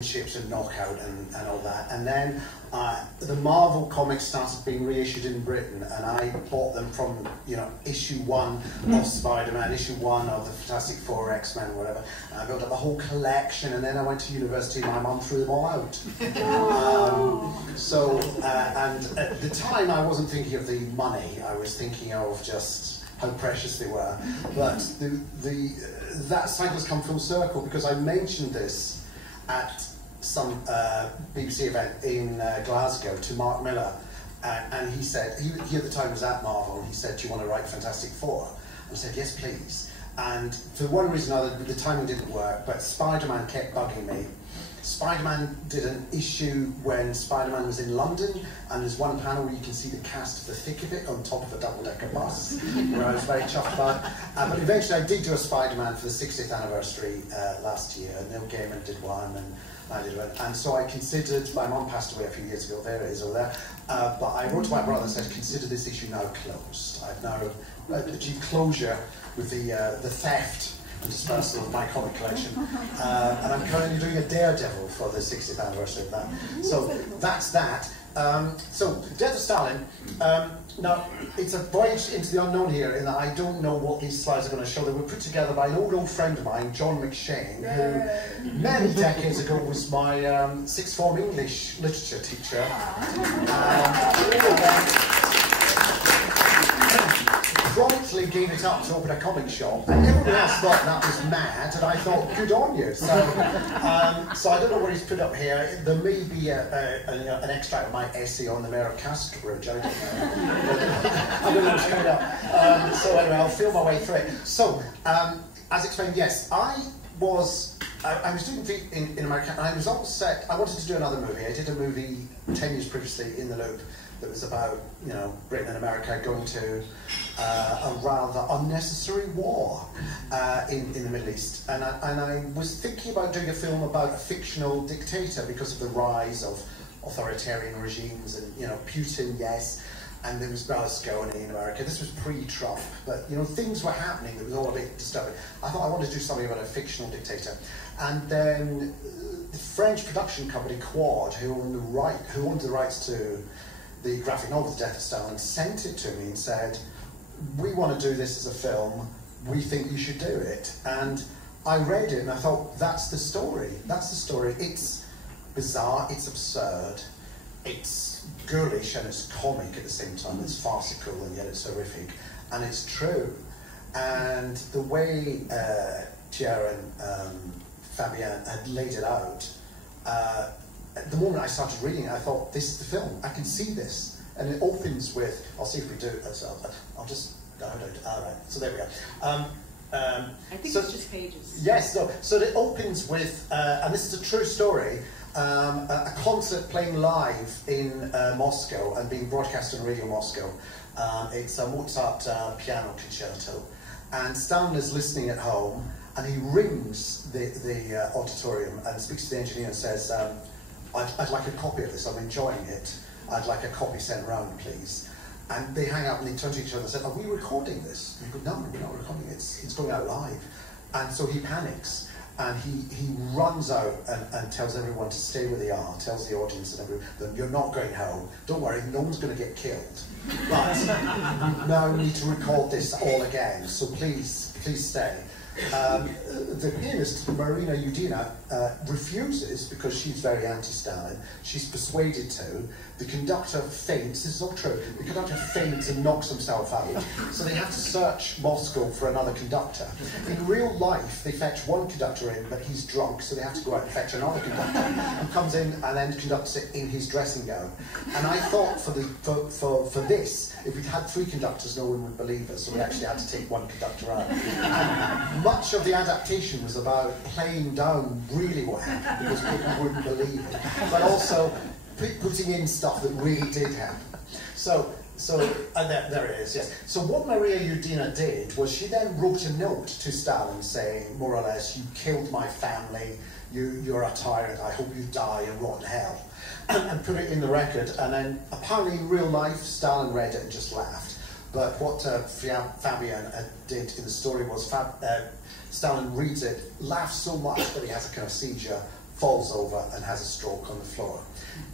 ships and Knockout and all that, and then the Marvel comics started being reissued in Britain, and I bought them from, you know, issue 1 of Spider-Man, issue 1 of the Fantastic Four, X-Men, whatever, and I built up a whole collection, and then I went to university and my mum threw them all out. And at the time I wasn't thinking of the money, I was thinking of just how precious they were, but that cycle has come full circle, because I mentioned this at some BBC event in Glasgow to Mark Miller, and he said, he at the time was at Marvel, and he said, do you want to write Fantastic Four? And I said, yes please. And for one reason or another, the timing didn't work, but Spider-Man kept bugging me. Spider-Man did an issue when Spider-Man was in London, and there's one panel where you can see the cast of the thick of it on top of a double-decker bus, where I was very chuffed about. But eventually I did do a Spider-Man for the 60th anniversary last year, and Neil Gaiman did one, and I did one. And so I considered, my mum passed away a few years ago, there it is over there, but I wrote to my brother and said, consider this issue now closed. I've now achieved closure with the theft and dispersal of my comic collection, and I'm currently doing a Daredevil for the 60th anniversary of that. So that's that. So Death of Stalin. Now it's a voyage into the unknown here, in that I don't know what these slides are going to show. They were put together by an old friend of mine, John McShane, who many decades ago was my sixth form English literature teacher. Promptly gave it up to open a comic shop, and everyone else thought that was mad, and I thought, good on you. So, so I don't know what he's put up here. There may be an extract of my essay on the Mayor of Casterbridge. I don't know. I don't know what's coming up. So anyway, I'll feel my way through it. So, as explained, yes, I was doing theatre in America, and I was on set. I wanted to do another movie. I did a movie 10 years previously, In the Loop, that was about, you know, Britain and America going to a rather unnecessary war in the Middle East. And I was thinking about doing a film about a fictional dictator because of the rise of authoritarian regimes, and, you know, Putin, yes, and there was Berlusconi in America. This was pre-Trump, but, you know, things were happening that was all a bit disturbing. I thought I wanted to do something about a fictional dictator. And then the French production company Quad, who owned the rights to the graphic novel The Death of Stalin, sent it to me and said, we want to do this as a film, we think you should do it. And I read it and I thought, that's the story, that's the story. It's bizarre, it's absurd, it's ghoulish and it's comic at the same time, it's farcical and yet it's horrific, and it's true. And the way Thierry and Fabienne had laid it out, the moment I started reading it, I thought, this is the film. I can see this. And it opens with, I'll see if we do it. I'll just, no, all right. So there we go. I think it's just pages. Yes, so it opens with, and this is a true story, a concert playing live in Moscow and being broadcast on Radio Moscow. It's a Mozart piano concerto. And Stalin is listening at home, and he rings the auditorium and speaks to the engineer and says, I'd like a copy of this, I'm enjoying it. I'd like a copy sent round, please. And they hang up and they turn to each other and say, are we recording this? And they go, no, we're not recording it, it's going out live. And so he panics, and he runs out and tells everyone to stay where they are, tells the audience and everyone that you're not going home, don't worry, no one's going to get killed. But we now need to record this all again, so please stay. The pianist, Marina Yudina, refuses because she's very anti-Stalin. She's persuaded to. The conductor faints, this is all true, the conductor faints and knocks himself out. So they have to search Moscow for another conductor. In real life, they fetch one conductor in, but he's drunk, so they have to go out and fetch another conductor, who comes in and then conducts it in his dressing gown. And I thought for this, if we'd had 3 conductors, no one would believe us, so we actually had to take one conductor out. And much of the adaptation was about playing down really what happened, because people wouldn't believe it, but also putting in stuff that really did happen. So there it is, yes. So what Maria Yudina did was she then wrote a note to Stalin saying, more or less, you killed my family, you're a tyrant, I hope you die and rot in hell, and put it in the record. And then apparently in real life, Stalin read it and just laughed. But what Fabienne did in the story was Stalin reads it, laughs so much that he has a kind of seizure, falls over and has a stroke on the floor.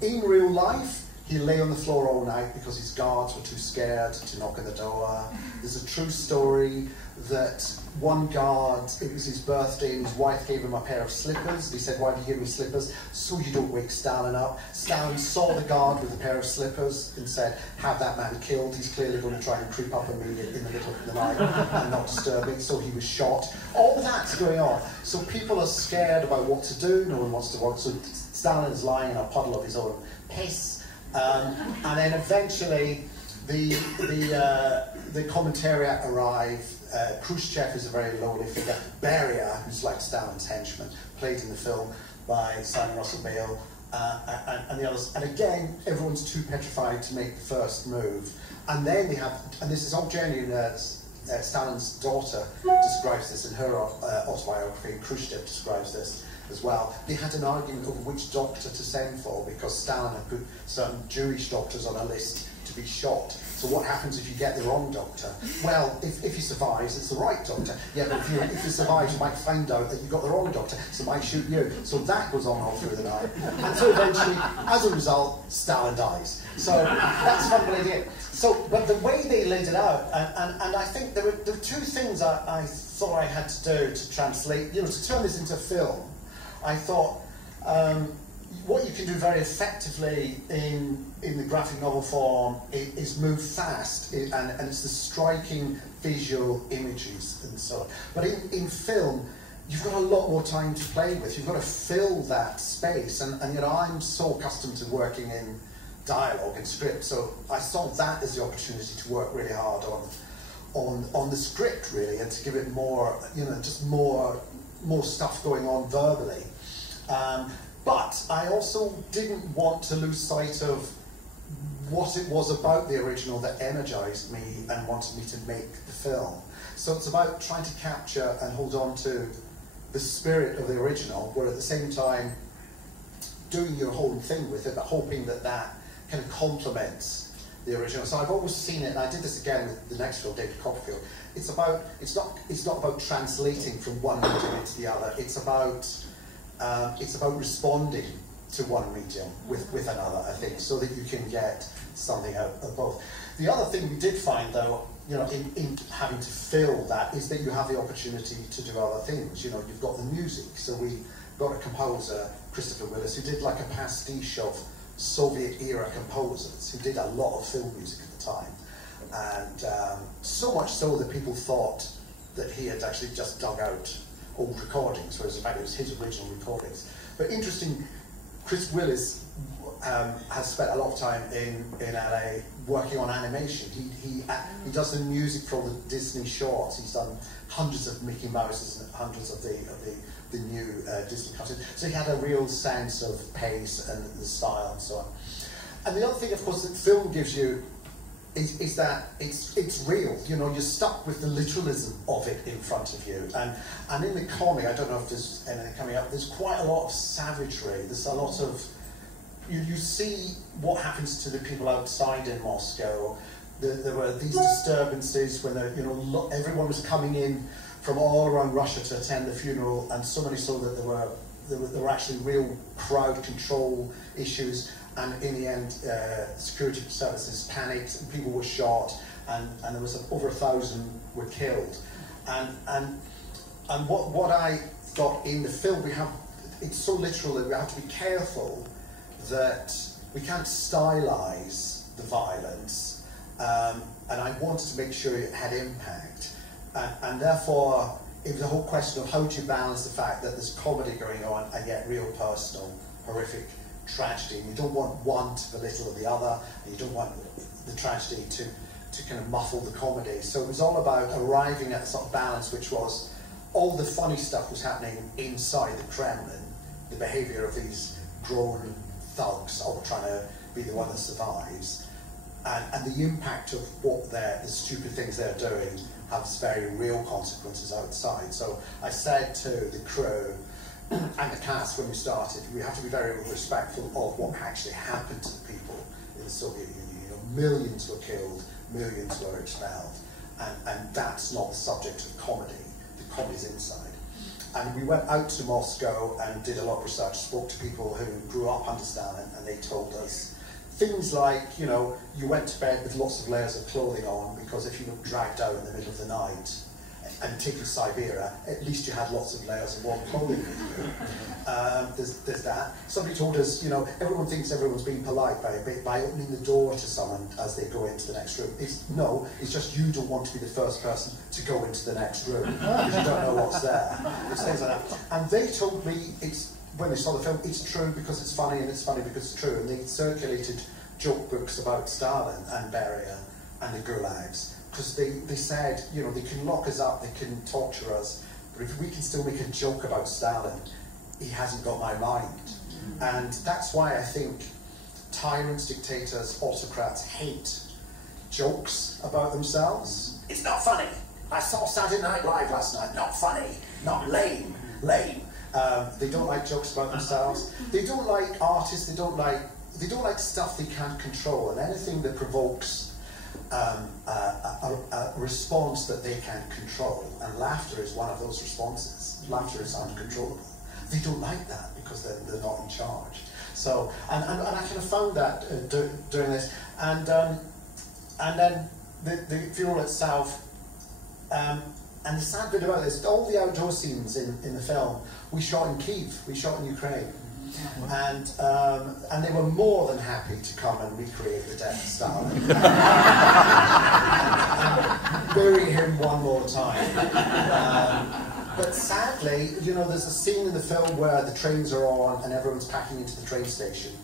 In real life, he lay on the floor all night because his guards were too scared to knock on the door. There's a true story that one guard, it was his birthday, and his wife gave him a pair of slippers. He said, "Why do you give me slippers?" "So you don't wake Stalin up." Stalin saw the guard with a pair of slippers and said, "Have that man killed. He's clearly going to try and creep up on me in the middle of the night and not disturb me." So he was shot. All that's going on. So people are scared about what to do. No one wants to work. So Stalin is lying in a puddle of his own piss. And then eventually the commentariat arrive. Khrushchev is a very lowly figure. Beria, who's like Stalin's henchman, played in the film by Simon Russell Bale, and the others. And again, everyone's too petrified to make the first move. And then they have, and this is all genuine, Stalin's daughter describes this in her autobiography, Khrushchev describes this as well. They had an argument over which doctor to send for because Stalin had put certain Jewish doctors on a list to be shot. So what happens if you get the wrong doctor? Well, if he survives, it's the right doctor. Yeah, but if he survives, you might find out that you got the wrong doctor, so might shoot you. So that goes on all through the night. And so eventually, as a result, Stalin dies. So that's one idea. So, but the way they laid it out, and I think there were two things I thought I had to do to translate, to turn this into film. I thought what you can do very effectively in the graphic novel form is move fast, and it's the striking visual images and so on. But in film, you've got a lot more time to play with. You've got to fill that space, and I'm so accustomed to working in dialogue and script, so I saw that as the opportunity to work really hard on the script, really, and to give it more, just more stuff going on verbally. But I also didn't want to lose sight of what it was about the original that energized me and wanted me to make the film. So it's about trying to capture and hold on to the spirit of the original, where at the same time doing your whole thing with it, but hoping that that kind of complements the original. So I've always seen it, and I did this again with the next film, David Copperfield. It's not about translating from one medium into the other. It's about responding to one medium with another, I think, so that you can get something out of both. The other thing we did find, though, in having to fill that, is that you have the opportunity to do other things. You've got the music. So we got a composer, Christopher Willis, who did like a pastiche of Soviet-era composers, who did a lot of film music at the time. And so much so that people thought that he had actually just dug out old recordings, whereas in fact it was his original recordings. But interesting, Chris Willis has spent a lot of time in LA working on animation. He does the music for all the Disney shorts. He's done hundreds of Mickey Mouses and hundreds of the new Disney cartoons. So he had a real sense of pace and the style and so on. And the other thing, of course, that film gives you is that it's real. You're stuck with the literalism of it in front of you. And in the comic, I don't know if there's anything coming up, there's quite a lot of savagery. There's a lot of, you see what happens to the people outside in Moscow. There were these disturbances when everyone was coming in from all around Russia to attend the funeral, and so many so that there were actually real crowd control issues. And in the end, security services panicked, and people were shot, and there was over 1,000 were killed. And what I thought in the film, it's so literal that we have to be careful that we can't stylize the violence, and I wanted to make sure it had impact. And therefore, it was a whole question of how do you balance the fact that there's comedy going on and yet real personal, horrific tragedy. And you don't want one to belittle the other, and you don't want the tragedy to kind of muffle the comedy. So it was all about arriving at a sort of balance, which was all the funny stuff was happening inside the Kremlin, the behaviour of these grown thugs all trying to be the one that survives, and the impact of what the stupid things they're doing has very real consequences outside. So I said to the crew and the cast when we started, we have to be very respectful of what actually happened to the people in the Soviet Union. Millions were killed, millions were expelled, and that's not the subject of comedy. The comedy's inside. And we went out to Moscow and did a lot of research, spoke to people who grew up under Stalin, and they told us things like, you know, you went to bed with lots of layers of clothing on because if you were dragged out in the middle of the night and taken to Siberia, at least you had lots of layers of warm clothing with you. There's that. Somebody told us, you know, everyone thinks everyone's being polite by opening the door to someone as they go into the next room. It's just you don't want to be the first person to go into the next room because you don't know what's there. It's things like that. And they told me, when they saw the film, it's true because it's funny and it's funny because it's true. And they circulated joke books about Stalin and Beria and the gulags. Because they said, you know, they can lock us up, they can torture us, but if we can still make a joke about Stalin, he hasn't got my mind. And that's why I think tyrants, dictators, autocrats hate jokes about themselves. It's not funny. I saw Saturday Night Live last night. Not funny. Not lame. Lame. They don't like jokes about themselves. They don't like artists. They don't like stuff they can't control. And anything that provokes a response that they can control, and laughter is one of those responses. Laughter is uncontrollable. They don't like that because they're not in charge. So, and I kind of found that during this, and then the funeral itself, and the sad bit about this, all the outdoor scenes in the film, we shot in Kyiv, we shot in Ukraine. And they were more than happy to come and recreate the death of Stalin and bury him one more time. But sadly, you know, there's a scene in the film where the trains are on and everyone's packing into the train station.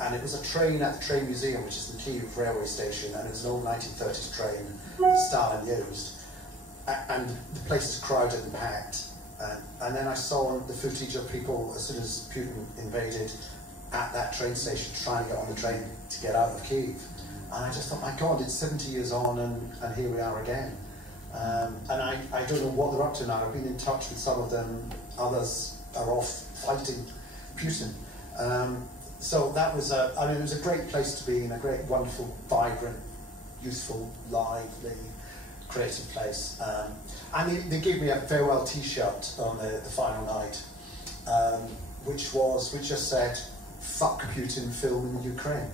And it was a train at the Train Museum, which is the Kyiv railway station, and it was an old 1930s train that Stalin used. And the place is crowded and packed. And then I saw the footage of people, as soon as Putin invaded, at that train station trying to get on the train to get out of Kyiv. And I just thought, my God, it's 70 years on and here we are again. And I don't know what they're up to now. I've been in touch with some of them. Others are off fighting Putin. So that was, I mean, it was a great place to be in, a great, wonderful, vibrant, youthful, lively, creative place. And they gave me a farewell T-shirt on the final night, which just said, "Fuck Putin, film in Ukraine."